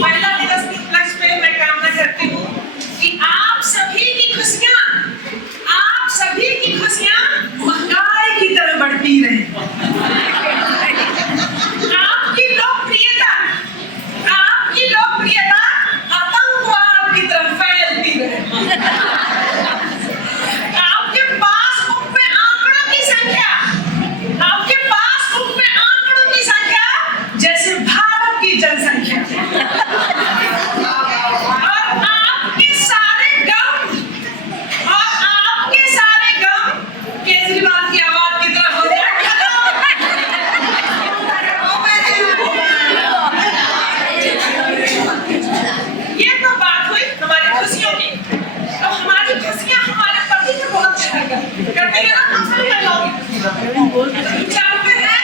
महिला दिवस के उपलक्ष्य पे मैं कामना करती हूँ कि आप सभी की खुशियाँ महंगाई की तरह बढ़ती रहे। आपकी लोकप्रियता आतंकवाद की तरह फैलती रहे। आपके पासबुक में आंकड़ों की संख्या जैसे भारत की जनसंख्या, और आपके सारे गम केजरीवाल की आवाज की तरह हो जाए। ये तो बात हुई हमारी खुशियों की। तो हमारी खुशियाँ हमारे पति को बहुत करते हैं ना, हम सभी महिलाओं की। जानते हैं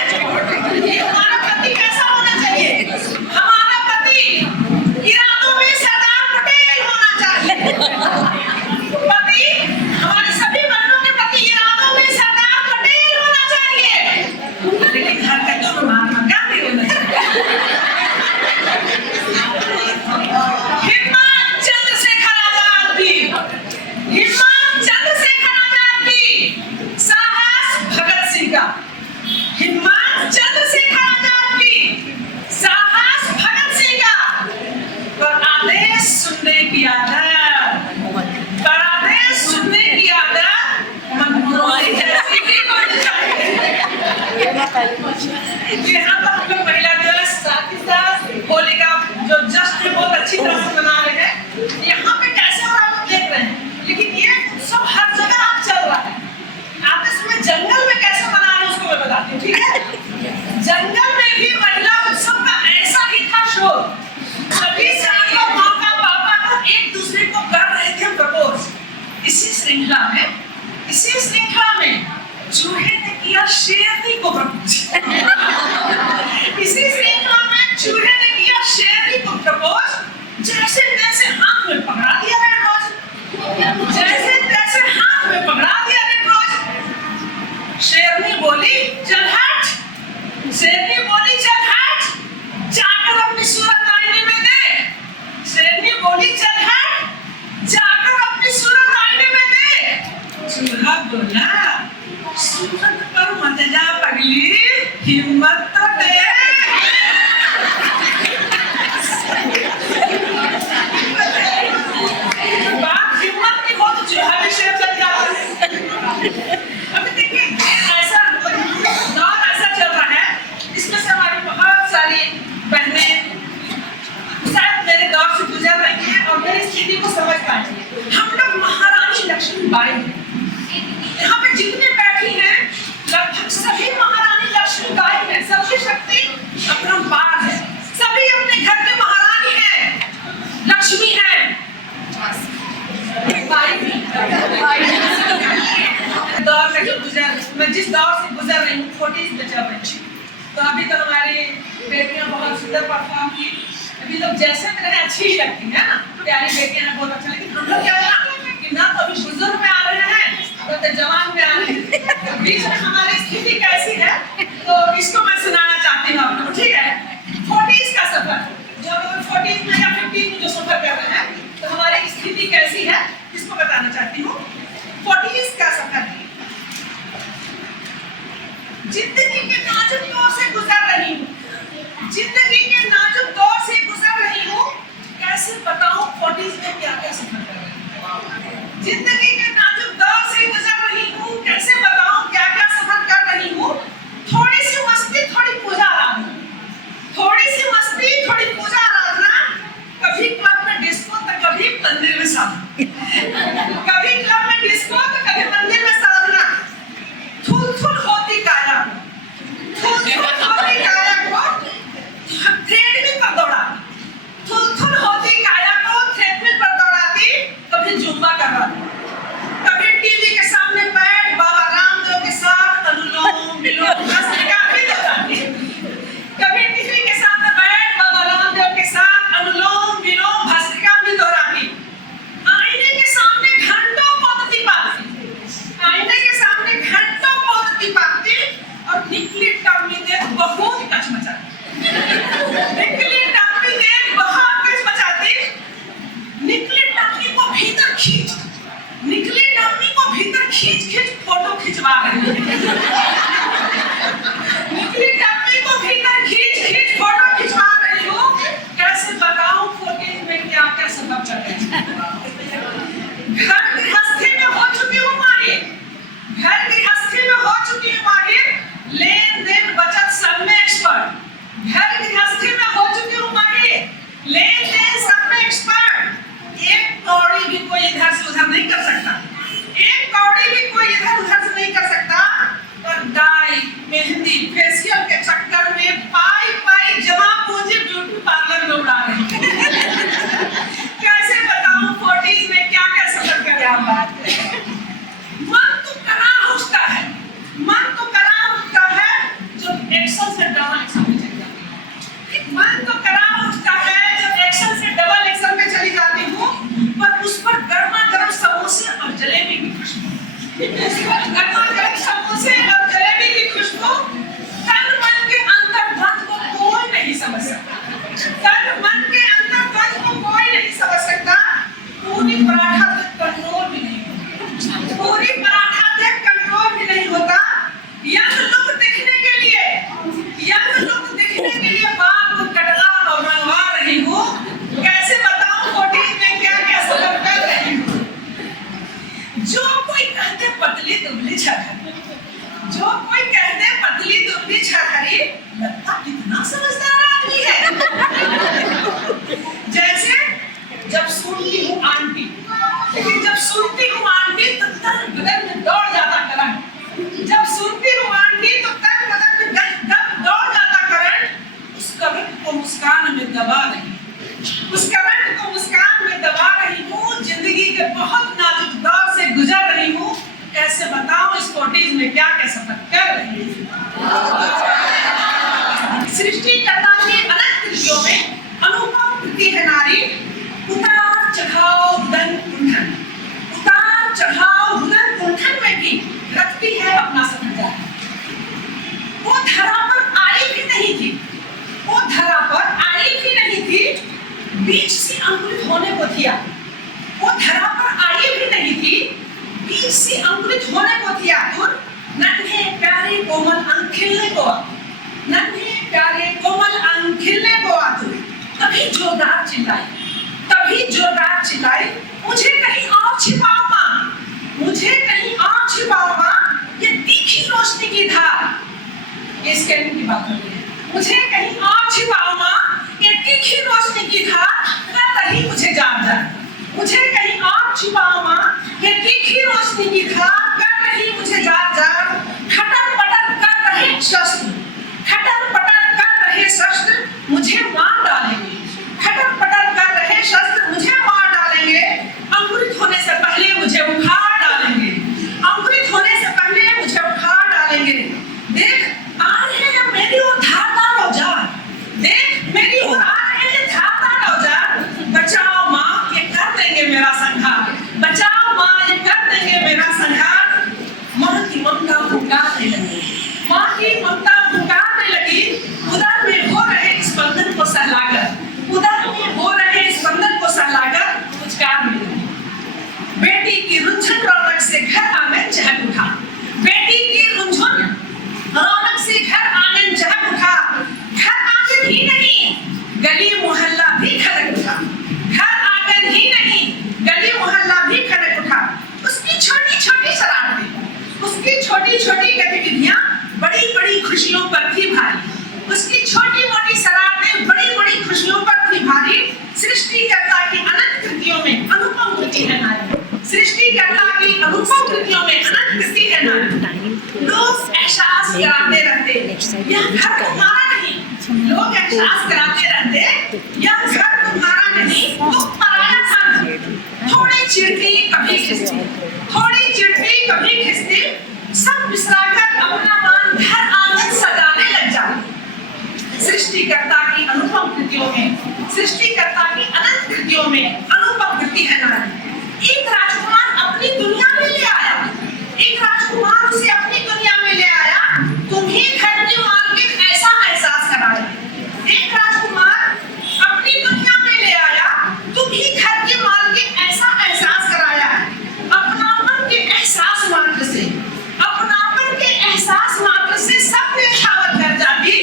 कि हमारा पति कैसा होना चाहिए? हमारा पति इरादों में सरदार पटेल होना चाहिए। पति, हमारे सभी बहनों के पति इरादों में सरदार पटेल होना चाहिए, लेकिन हरकतों में महात्मा गांधी होना चाहिए। हिम्मत चंद्रशेखर आजाद की, साहस भगत सिंह का। हिम्मत चंद्रशेखर आजाद की, साहस भगत सिंह का। और आदेश सुनने की आदत मनमोहन जैसी ही होनी चाहिए। यहाँ पर हम लोग महिला दिवस साथ ही साथ होली का जो जश्न बहुत अच्छी तरह से मना रहे हैं। यहाँ पे कैसे हो रहा है आप देख रहे हैं, लेकिन ये सब हर जगह आप चल रहा है। आप इसमें जंगल में कैसे मना रहे हैं उसको मैं बताती हूँ, ठीक है? जंगल में भी महिला उत्सव का ऐसा ही था शोर। सभी साथियों मौका पापा को एक दूसरे को कर रहे थे प्रपोज। इसी श्रृंखला में चूहे ने किया शेरनी को प्रपोज। इसी श्रृंखला में चूहे ने किया शेरनी को प्रपोज। जैसे तैसे हाथ में पकड़ा दिया रेड रोज। शेरनी बोली चल हट, जाकर अपनी सूरत आईने में देख। शेरनी बोली चल हट, जाकर अपनी सूरत आईने में देख। चूहा बोला सूरत पर मत जा पगली, हिम्मत तो दे। बात हिम्मत की हो तो चूहा भी शेर चल जाता है। अभी देखिए ऐसा दौर ऐसा चल रहा है, इसमें से हमारी बहुत सारी बहनें शायद मेरे दौर से गुजर रही हैं और मेरी स्थिति को समझ पाएंगे। हम लोग महारानी लक्ष्मीबाई हैं। यहाँ पे जितने बैठी हैं लगभग सभी महारानी लक्ष्मीबाई हैं। सबकी शक्ति अपरंपार है। सभी अपने घर में महारानी हैं, लक्ष्मी हैं, दौर में जो मैं जिस दौर से गुजर रही हूँ 40s में चल रही हूँ। तो अभी तो हमारी बेटियां बहुत सुंदर परफॉर्म की। अभी लोग जैसे रहे अच्छी लगती है ना, प्यारी बेटियां हैं, बहुत अच्छा। लेकिन हम लोग क्या है कि ना तो अभी बुजुर्ग में आ रहे हैं, तो जवान में आ रहे हैं। तो बीच में हमारी स्थिति कैसी है तो इसको मैं सुनाना चाहती हूँ आप लोग, ठीक है? 40s का सफर, जो 40s में या 50s में जो सफर कर रहे हैं, तो हमारी स्थिति कैसी है इसको बताना चाहती हूँ। 40s का सफर, जिंदगी के नाजुक दौर से गुजर रही हूँ, कैसे बताऊँ 40s में क्या क्या सफर कर रही हूँ। जिंदगी के नाजुक दौर से गुजर रही हूँ, कैसे बताऊँ क्या क्या सफर कर रही हूँ। थोड़ी सी फेशियल के चक्कर में पाई पाई जमा पूंजी ब्यूटी पार्लर में उड़ा रही कैसे बताऊं 40s में क्या क्या सफर कर रहा बात है। मन तो करा उठता है, मन तो करा उठता है जो एक्शन से डबल एक्शन पे चली जाती है। मन तो करा उठता है जब एक्शन से डबल एक्शन पे चली जाती हूँ, पर उस पर गर्मा गर्म समोसे और जलेबी की खुशबू, उस पर गर्मा गर्म समोसे और जलेबी की खुशबू तन मन के अंतर्द्वंद को कोई नहीं समझ सकता। तन मन के अंतर्द्वंद को कोई नहीं समझ सकता। पूरी पराठा तक कंट्रोल भी नहीं होता, पूरी पराठा तक कंट्रोल भी नहीं होता। यंग लुक दिखने के लिए, यंग लुक दिखने के लिए बाल को कटवा और रंगवा रही हूँ। कैसे बताऊं 40s में क्या क्या सफर कर रही हूँ। जो कोई कहते पतली दुबली छरहरी, जो कोई कहते पतली दुबली छरहरी, लगता कितना समझदार आदमी है। जैसे जब सुनती हूँ आंटी, लेकिन जब सुनती हूँ आंटी तो तन बदन में दौड़ जाता करंट। जब सुनती हूँ आंटी तो तन बदन में दौड़ जाता करंट। उस करंट को मुस्कान में दबा रही, उस करंट को मुस्कान में दबा रही हूँ। जिंदगी के बहुत नाजुक दौर से गुजर रही हूँ। कैसे बताऊं इस 40s में क्या क्या सफर कर रही हूँ। सृष्टिकर्ता की अनंत कृतियों में अनुपम कृति है नारी। उतार चढ़ाव रुदन कुंठन, उतार चढ़ाव रुदन कुंठन में भी रखती है अपना सफर जारी। वो धरा पर आई भी नहीं थी, वो धरा पर आई भी नहीं थी, बीच से अंकुरित होने को थिया। वो धरा पर आई भी नहीं थी, बीच से अंकुरित होने को थिया। तुर नन्हे प्यारे कोमल अंग खिलने को, नन्हे प्यारे कोमल अंग खिलने को आतुर। तभी जोरदार चिल्लाई, तभी जोरदार चिल्लाई, मुझे कहीं और छिपाओ माँ, मुझे कहीं और छिपाओ माँ, ये तीखी रोशनी की धार। ये स्कैनिंग की बात हो रही है। मुझे कहीं और छिपाओ माँ, ये तीखी रोशनी की धार कर रही मुझे जार जार। मुझे कहीं और छिपाओ माँ, ये तीखी रोशनी की धार कर रही मुझे जार जार। खटर पटर कर रहे शस्त्र, खटर पटर कर रहे शस्त्र मुझे मार डालेंगे, खटर पटर कर रहे शस्त्र मुझे मार डालेंगे। अंकुरित होने से पहले मुझे उखाड़ डालेंगे, अंकुरित होने से पहले मुझे उखाड़ डालेंगे। देख आ रहे हैं मेरी ओर धारदार औजार, देख मेरी ओर आ रहे हैं धारदार औजार। बचाओ माँ ये कर देंगे मेरा संहार, बचाओ माँ ये कर देंगे मेरा संहार। माँ की ममता पुकारने लगी, माँ की ममता पुकारने लगी। उदर में हो रहे स्पंदन को सहलाकर, उदर में हो रहे स्पंदन को सहलाकर पुचकार मिली। बेटी की रुंझन रौनक से घर आंगन चहक उठा, बेटी की रुंझन रौनक से घर आंगन चहक उठा। घर आंगन ही नहीं गली मोहल्ला भी खनक उठा, घर आंगन ही नहीं गली मोहल्ला भी खनक उठा। उसकी छोटी छोटी शरारतें, उसकी छोटी छोटी गतिविधियां बड़ी बड़ी खुशियों पर थी भारी, उसकी छोटी मोटी शरारतें बड़ी बड़ी खुशियों पर थी भारी। सृष्टिकर्ता की अनंत कृतियों में अनुपम कृति है नारी, सृष्टिकर्ता की अनुपम कृतियों में अनंत कृति है नारी। लोग एहसास कराते रहते यह घर तुम्हारा नहीं, लोग एहसास कराते रहते यह घर तुम्हारा नहीं, तुम पराया था। थोड़ी चिढ़ती कभी खिसती, थोड़ी चिढ़ती कभी खिसती, सब बिसराकर अपना मान घर आंगन सजाने लग जाती। सृष्टिकर्ता की अनुपम कृतियों में, सृष्टिकर्ता की अनंत कृतियों में अनुपम कृति है नारी। एक राजकुमार अपनी दुनिया में ले आया, एक राजकुमार उसे अपनी दुनिया में ले आया, तुम्ही घर की मालकिन ऐसा एहसास कराया। एक राजकुमार अपनी दुनिया में ले आया, तुम्ही घर की मालकिन ऐसा एहसास कराया। अपनापन के एहसास मात्र से, अपनापन के एहसास मात्र से सब न्यौछावर कर जाती।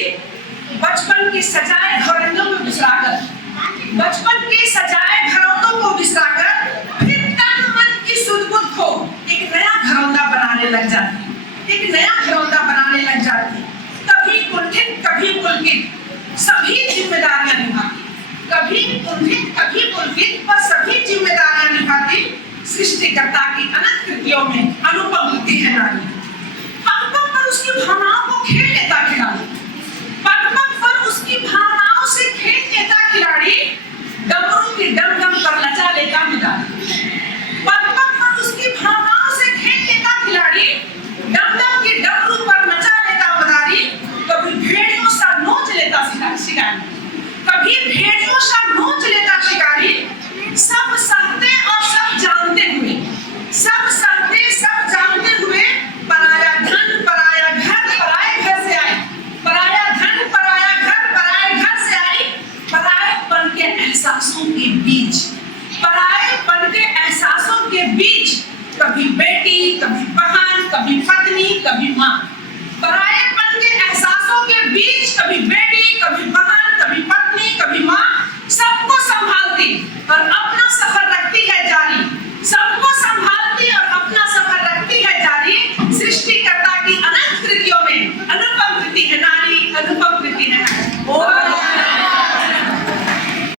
बचपन के सजाए घरौंदों में बिसराकर, बचपन के सजाए घरौंदों को बिसराकर फिर तन मन की सुध-बुध को एक नया घरौंदा बनाने लग जाती, एक नया घरौंदा बनाने लग जाती। कभी कुंठित कभी पुलकित सभी जिम्मेदारियां निभाती, कभी कुंठित कभी पुलकित पर सभी जिम्मेदारियां निभाती। सृष्टिकर्ता की अनंत कृतियों में अनुपम कृति है नारी। अंकों पर उसकी भावनाओं को खेल लेता खिलाड़ी, शिकारी, कभी भेड़ियों सा नोच लेता शिकारी, सब सहते और सब जानते हुए, सब सहते सब जानते हुए, पराया धन पराया घर पराए घर से आई, पराया धन पराया घर पराए घर से आई, पराएपन के एहसासों के बीच, पराएपन के एहसासों के बीच, कभी बेटी, कभी बहन, कभी पत्नी, कभी माँ,